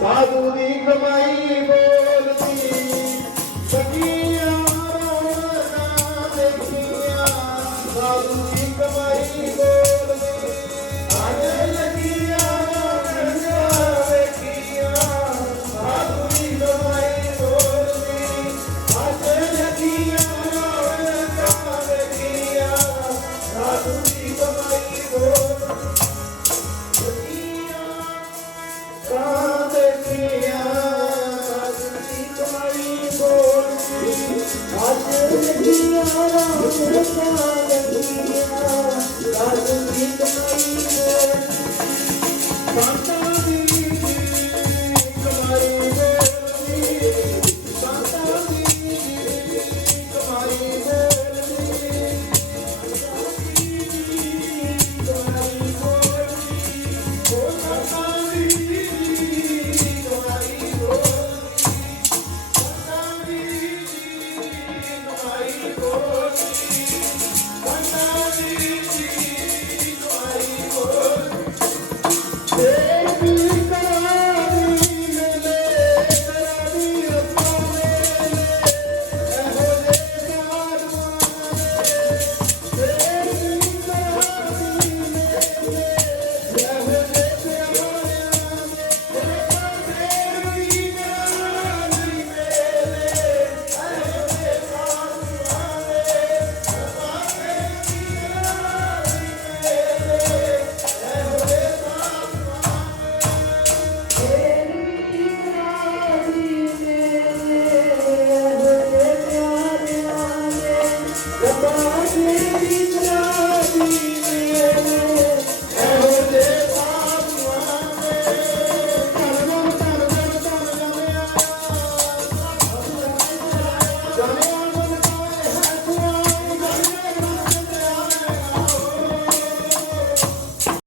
ਸਾਧੂ ਦੀ ਕਮਾਈ ਬੋਲਦੀ ਸਕੀਆਂ ਰੋਣਾ ਦੇਖੀਆਂ। ਸਾਧੂ ਦੀ ਕਮਾਈ ਬੋਲਦੀ ਆਜੇ ਲੱਗੀਆਂ ਰੋਣਾ ਦੇਖੀਆਂ ਸਾਧੂ ਦੀ ਕਮਾਈ ਬੋਲਦੀ ਆਜੇ ਲੱਗੀਆਂ ਰੋਣਾ ਦੇਖੀਆਂ ਸਾਧੂ ਦੀ ਕਮਾਈ ਬੋਲਦੀ ਸਕੀਆਂ ਅੱਜ ਨਿਕਲਿਆ ਰਾਮ ਰਸਾਲੇ Yeah. Baby.